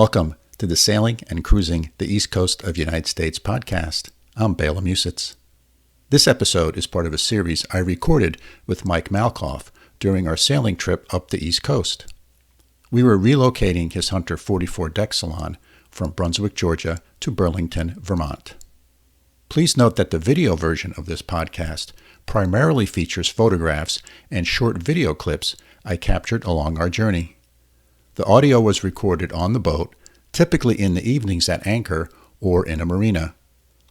Welcome to the Sailing and Cruising the East Coast of the United States podcast. I'm Bela Musits. This episode is part of a series I recorded with Mike Malekoff during our sailing trip up the East Coast. We were relocating his Hunter 44 Deck Salon from Brunswick, Georgia to Burlington, Vermont. Please note that the video version of this podcast primarily features photographs and short video clips I captured along our journey. The audio was recorded on the boat, typically in the evenings at anchor or in a marina,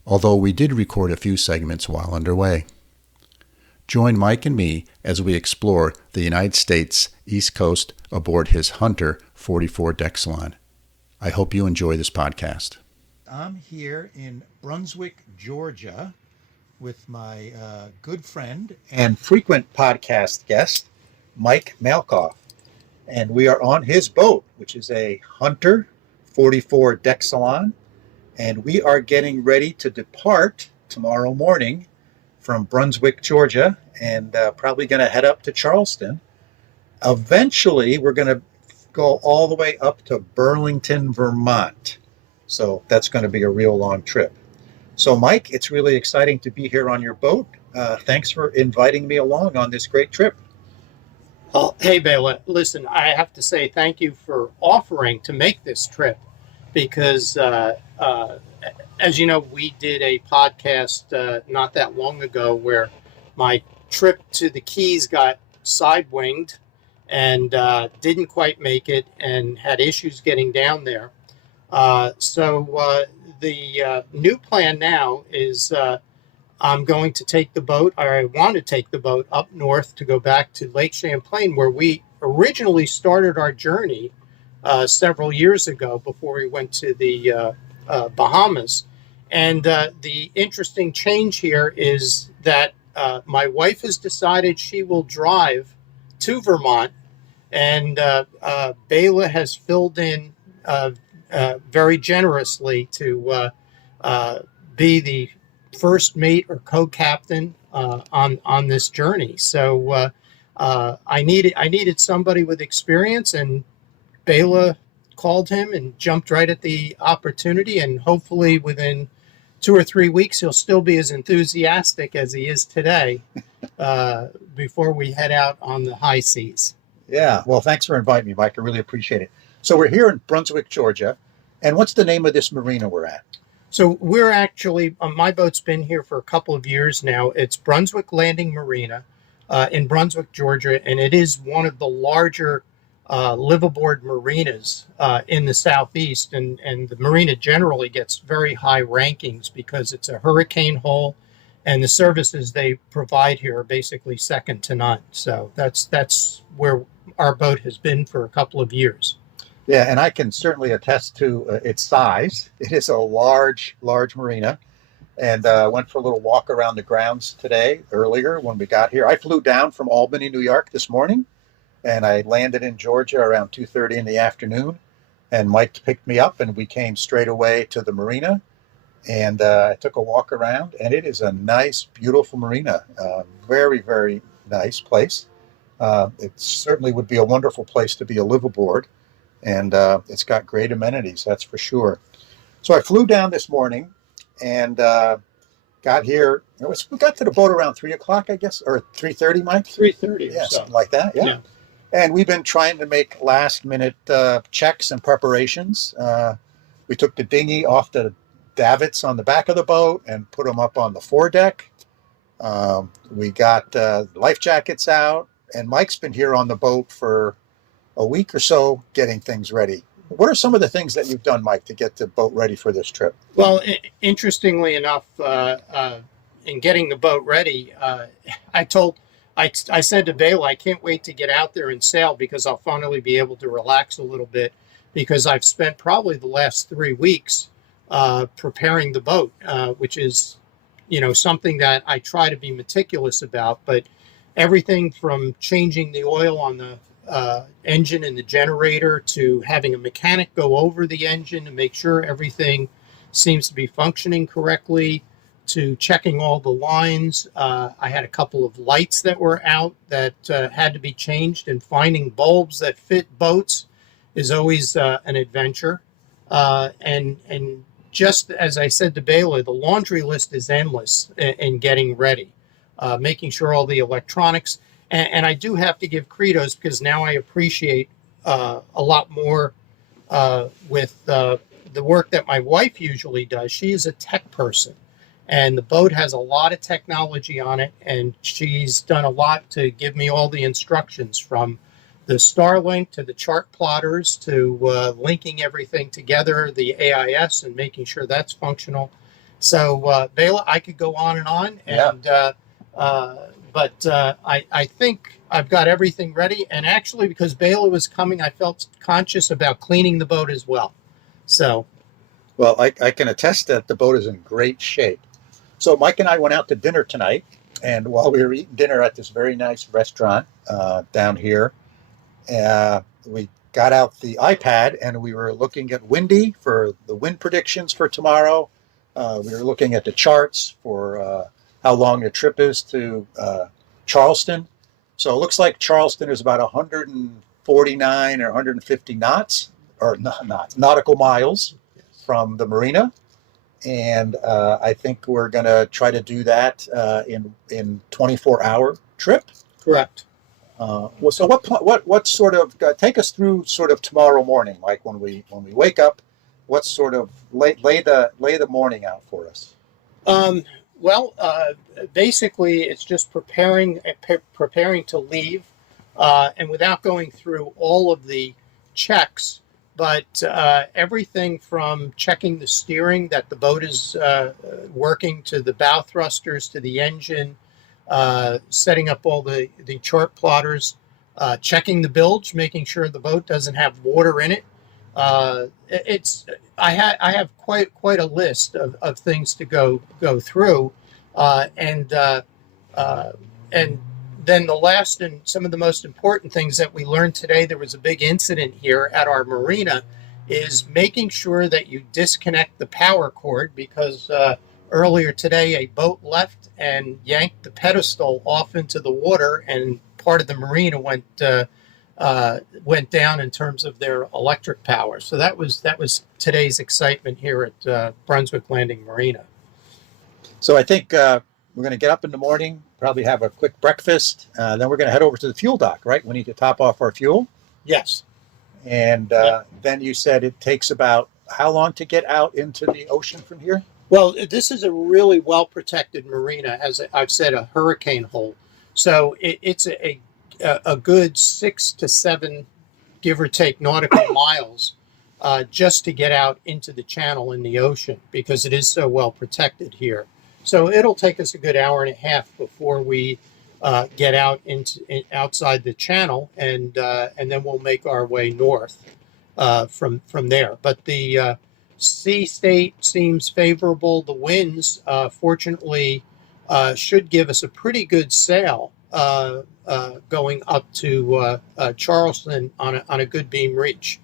although we did record a few segments while underway. Join Mike and me as we explore the United States East Coast aboard his Hunter 44 Deck Salon. I hope you enjoy this podcast. I'm here in Brunswick, Georgia, with my good friend and frequent podcast guest, Mike Malekoff. And we are on his boat, which is a Hunter 44 Deck Salon. And we are getting ready to depart tomorrow morning from Brunswick, Georgia, and probably going to head up to Charleston. Eventually, we're going to go all the way up to Burlington, Vermont. So that's going to be a real long trip. So, Mike, it's really exciting to be here on your boat. Thanks for inviting me along on this great trip. Well, hey, Bela, listen, I have to say thank you for offering to make this trip because, as you know, we did a podcast not that long ago where my trip to the Keys got side-winged and didn't quite make it and had issues getting down there. So the new plan now is I'm going to take the boat, or I want to take the boat up north to go back to Lake Champlain, where we originally started our journey several years ago before we went to the Bahamas. And the interesting change here is that my wife has decided she will drive to Vermont, and Bela has filled in very generously to be the first mate or co-captain on this journey. So I needed somebody with experience, and Bela called him and jumped right at the opportunity. And hopefully within 2 or 3 weeks, he'll still be as enthusiastic as he is today before we head out on the high seas. Yeah, well, thanks for inviting me, Mike. I really appreciate it. So we're here in Brunswick, Georgia. And what's the name of this marina we're at? So we're actually, my boat's been here for a couple of years now. It's Brunswick Landing Marina in Brunswick, Georgia, and it is one of the larger liveaboard marinas in the Southeast. And the marina generally gets very high rankings because it's a hurricane hull, and the services they provide here are basically second to none. So that's where our boat has been for a couple of years. Yeah, and I can certainly attest to its size. It is a large marina. And went for a little walk around the grounds today, earlier when we got here. I flew down from Albany, New York this morning, and I landed in Georgia around 2:30 in the afternoon. And Mike picked me up, and we came straight away to the marina. And I took a walk around, and it is a nice, beautiful marina. Very, very nice place. It certainly would be a wonderful place to be a liveaboard. And it's got great amenities, that's for sure. So I flew down this morning and got here. We got to the boat around 3 o'clock, I guess, or 3:30, Mike? 3:30 Yeah, or so. something like that, yeah. And we've been trying to make last-minute checks and preparations. We took the dinghy off the davits on the back of the boat and put them up on the foredeck. We got life jackets out, and Mike's been here on the boat for a week or so getting things ready. What are some of the things that you've done, Mike, to get the boat ready for this trip? Well, interestingly enough, in getting the boat ready, I said to Bela, I can't wait to get out there and sail because I'll finally be able to relax a little bit, because I've spent probably the last 3 weeks preparing the boat, which is, something that I try to be meticulous about. But everything from changing the oil on the engine and the generator to having a mechanic go over the engine to make sure everything seems to be functioning correctly, to checking all the lines. I had a couple of lights that were out that had to be changed, and finding bulbs that fit boats is always an adventure. And just as I said to Bela, the laundry list is endless in getting ready, making sure all the electronics. And I do have to give credos because now I appreciate a lot more with the work that my wife usually does. She is a tech person, and the boat has a lot of technology on it, and she's done a lot to give me all the instructions, from the Starlink to the chart plotters to linking everything together, the AIS, and making sure that's functional. So, Bela, I could go on and on, and but I think I've got everything ready. And actually, because Bela was coming, I felt conscious about cleaning the boat as well. So, Well, I can attest that the boat is in great shape. So Mike and I went out to dinner tonight, and while we were eating dinner at this very nice restaurant down here, we got out the iPad and we were looking at windy for the wind predictions for tomorrow. We were looking at the charts for how long the trip is to Charleston. So it looks like Charleston is about 149 or 150 knots, or not nautical miles from the marina. And I think we're going to try to do that in 24-hour trip. correct. Well, so what sort of take us through sort of tomorrow morning, like when we wake up, what sort of lay the morning out for us? Well, basically, it's just preparing to leave, and without going through all of the checks, but everything from checking the steering, that the boat is working, to the bow thrusters, to the engine, setting up all the chart plotters, checking the bilge, making sure the boat doesn't have water in it. I have quite a list of things to go through, and then the last and some of the most important things that we learned today, there was a big incident here at our marina, is making sure that you disconnect the power cord, because earlier today a boat left and yanked the pedestal off into the water, and part of the marina went down in terms of their electric power. So that was today's excitement here at Brunswick Landing Marina. So I think we're going to get up in the morning, probably have a quick breakfast. Then we're going to head over to the fuel dock, right? We need to top off our fuel. Yes. And then you said it takes about how long to get out into the ocean from here? Well, this is a really well-protected marina, as I've said, a hurricane hole. So it's a good 6 to 7, give or take, nautical miles just to get out into the channel in the ocean, because it is so well protected here. So it'll take us a good hour and a half before we get out outside the channel, and then we'll make our way north from there. But the sea state seems favorable. The winds, fortunately, should give us a pretty good sail going up to Charleston on a good beam reach.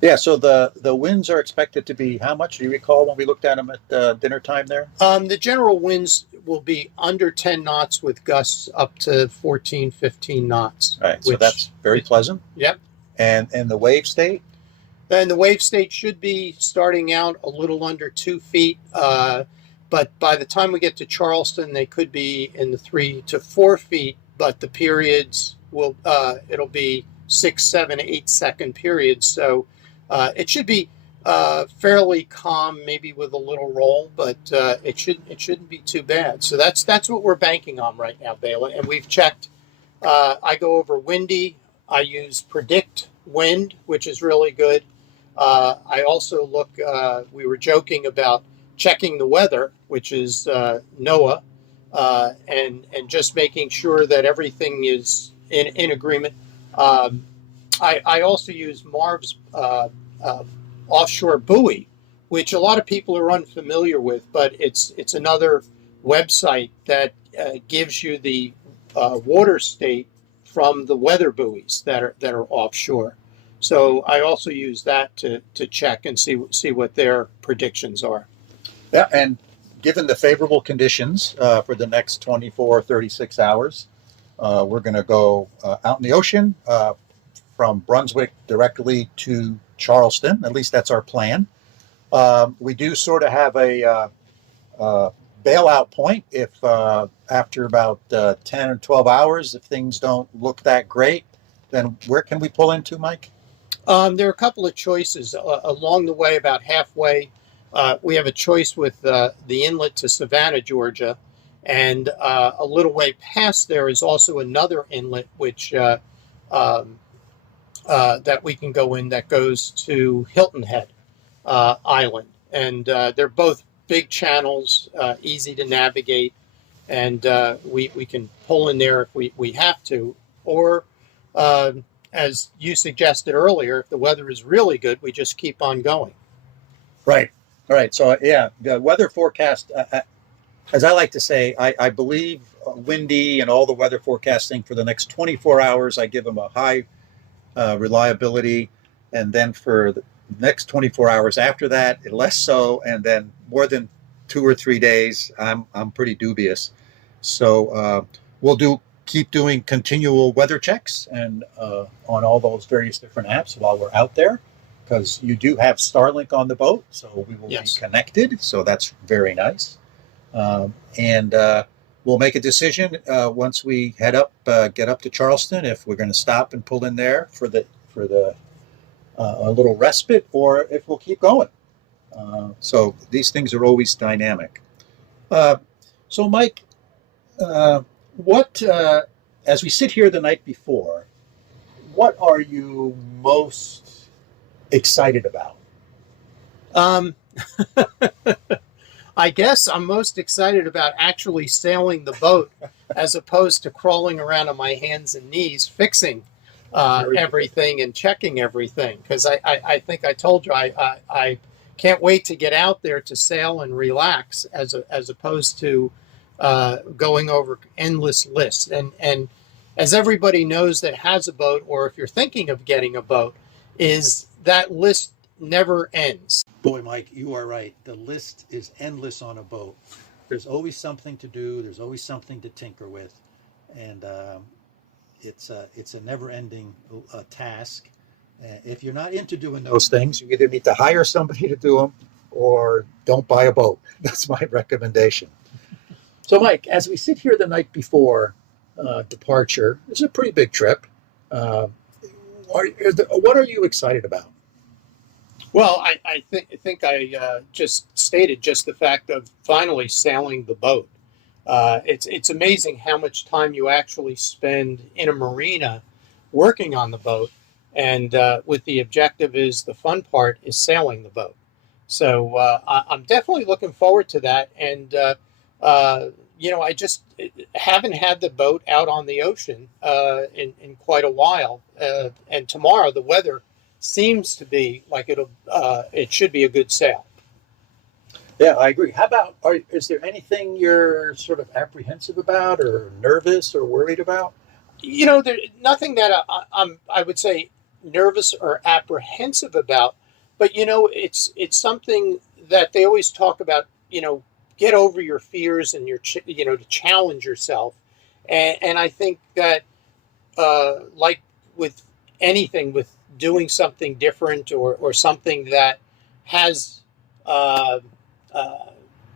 Yeah, so the winds are expected to be how much? Do you recall when we looked at them at dinner time there? The general winds will be under 10 knots with gusts up to 14, 15 knots. All right, so that's very pleasant. Yep. And the wave state? Then the wave state should be starting out a little under 2 feet, but by the time we get to Charleston, they could be in the 3 to 4 feet, but the periods will it'll be 6, 7, 8 second periods. So it should be fairly calm, maybe with a little roll, but it shouldn't be too bad. So that's what we're banking on right now, Bela. And we've checked. I go over windy. I use predict wind, which is really good. I also look. We were joking about checking the weather, which is NOAA, and just making sure that everything is in agreement. I also use Marv's offshore buoy, which a lot of people are unfamiliar with, but it's another website that gives you the water state from the weather buoys that are offshore. So I also use that to check and see what their predictions are. Yeah, and given the favorable conditions for the next 24, 36 hours, we're going to go out in the ocean from Brunswick directly to Charleston. At least that's our plan. We do sort of have a bailout point if after about 10 or 12 hours, if things don't look that great, then where can we pull into, Mike? There are a couple of choices along the way. About halfway, we have a choice with the inlet to Savannah, Georgia, and a little way past there is also another inlet which that we can go in that goes to Hilton Head Island, and they're both big channels, easy to navigate, and we can pull in there if we have to, or as you suggested earlier, if the weather is really good, we just keep on going. Right. All right. So, yeah, the weather forecast, as I like to say, I believe windy and all the weather forecasting for the next 24 hours, I give them a high reliability. And then for the next 24 hours after that, less so. And then more than 2 or 3 days, I'm pretty dubious. So we'll keep doing continual weather checks and on all those various different apps while we're out there, because you do have Starlink on the boat, so we will be connected. So that's very nice. And we'll make a decision once we get up to Charleston if we're going to stop and pull in there for the a little respite, or if we'll keep going. So these things are always dynamic. So Mike, what as we sit here the night before, what are you most excited about? I guess I'm most excited about actually sailing the boat as opposed to crawling around on my hands and knees fixing everything and checking everything, because I think I told you I can't wait to get out there to sail and relax as opposed to going over endless lists. And as everybody knows that has a boat, or if you're thinking of getting a boat, is that list never ends. Boy, Mike, you are right. The list is endless on a boat. There's always something to do. There's always something to tinker with. And it's a never-ending task. If you're not into doing those things, you either need to hire somebody to do them or don't buy a boat. That's my recommendation. So, Mike, as we sit here the night before departure, it's a pretty big trip. What are you excited about? Well, I think I just stated just the fact of finally sailing the boat. It's amazing how much time you actually spend in a marina working on the boat, and with the objective is the fun part is sailing the boat. So I'm definitely looking forward to that, and I just haven't had the boat out on the ocean in quite a while, and tomorrow the weather seems to be like it should be a good sail. Yeah, I agree. How about, is there anything you're sort of apprehensive about or nervous or worried about? There's nothing that I would say nervous or apprehensive about, but it's something that they always talk about. Get over your fears and to challenge yourself, and I think that like with anything, with doing something different or something that has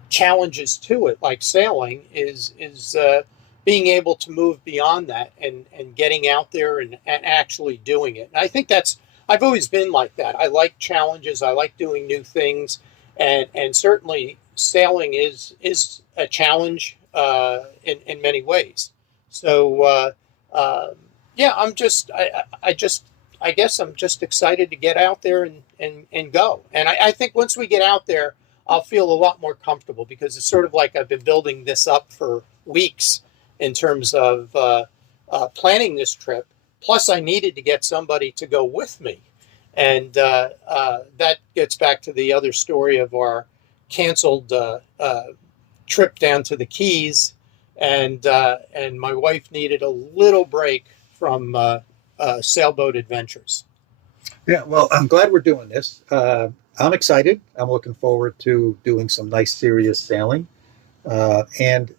challenges to it, like sailing, is being able to move beyond that and getting out there and actually doing it. And I think I've always been like that. I like challenges. I like doing new things, and certainly sailing is a challenge in many ways. So yeah, I guess I'm just excited to get out there and go. And I think once we get out there, I'll feel a lot more comfortable, because it's sort of like I've been building this up for weeks in terms of planning this trip. Plus, I needed to get somebody to go with me. And that gets back to the other story of our canceled trip down to the Keys. And my wife needed a little break from sailboat adventures. Yeah, well, I'm glad we're doing this. I'm excited. I'm looking forward to doing some nice, serious sailing. And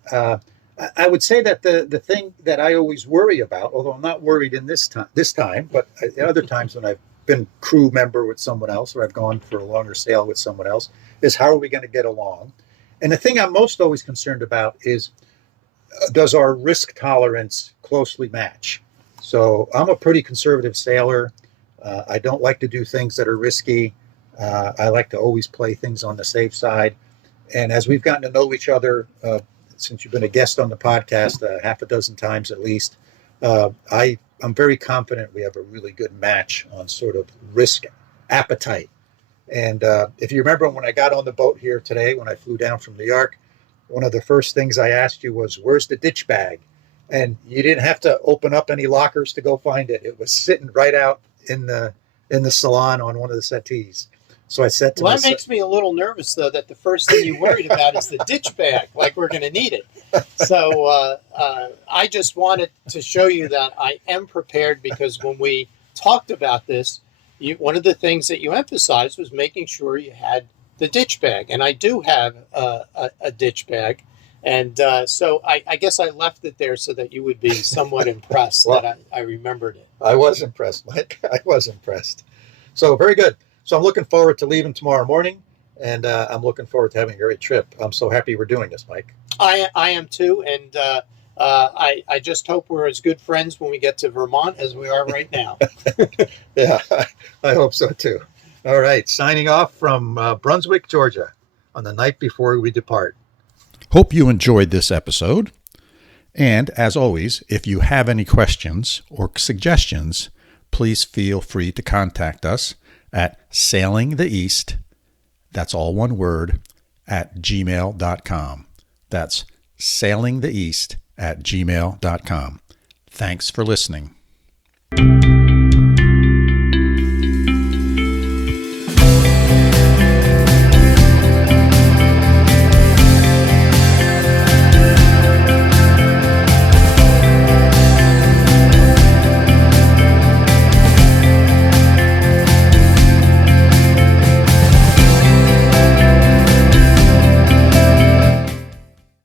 I would say that the thing that I always worry about, although I'm not worried in this time, but other times when I've been crew member with someone else, or I've gone for a longer sail with someone else, is how are we going to get along? And the thing I'm most always concerned about is, does our risk tolerance closely match? So I'm a pretty conservative sailor. I don't like to do things that are risky. I like to always play things on the safe side. And as we've gotten to know each other, since you've been a guest on the podcast half a dozen times at least, I'm very confident we have a really good match on sort of risk appetite. And if you remember when I got on the boat here today, when I flew down from New York, one of the first things I asked you was, where's the ditch bag? And you didn't have to open up any lockers to go find it. It was sitting right out in the salon on one of the settees. So I said to myself, that makes me a little nervous, though, that the first thing you worried about is the ditch bag, like we're going to need it. So I just wanted to show you that I am prepared, because when we talked about this, one of the things that you emphasized was making sure you had the ditch bag. And I do have a ditch bag. And so I guess I left it there so that you would be somewhat impressed that I remembered it. I was impressed, Mike. I was impressed. So very good. So I'm looking forward to leaving tomorrow morning, and I'm looking forward to having a great trip. I'm so happy we're doing this, Mike. I am too. And I just hope we're as good friends when we get to Vermont as we are right now. Yeah, I hope so too. All right. Signing off from Brunswick, Georgia, on the night before we depart. Hope you enjoyed this episode. And as always, if you have any questions or suggestions, please feel free to contact us at sailingtheeast, that's all one word, at gmail.com. That's sailingtheeast at gmail.com. Thanks for listening.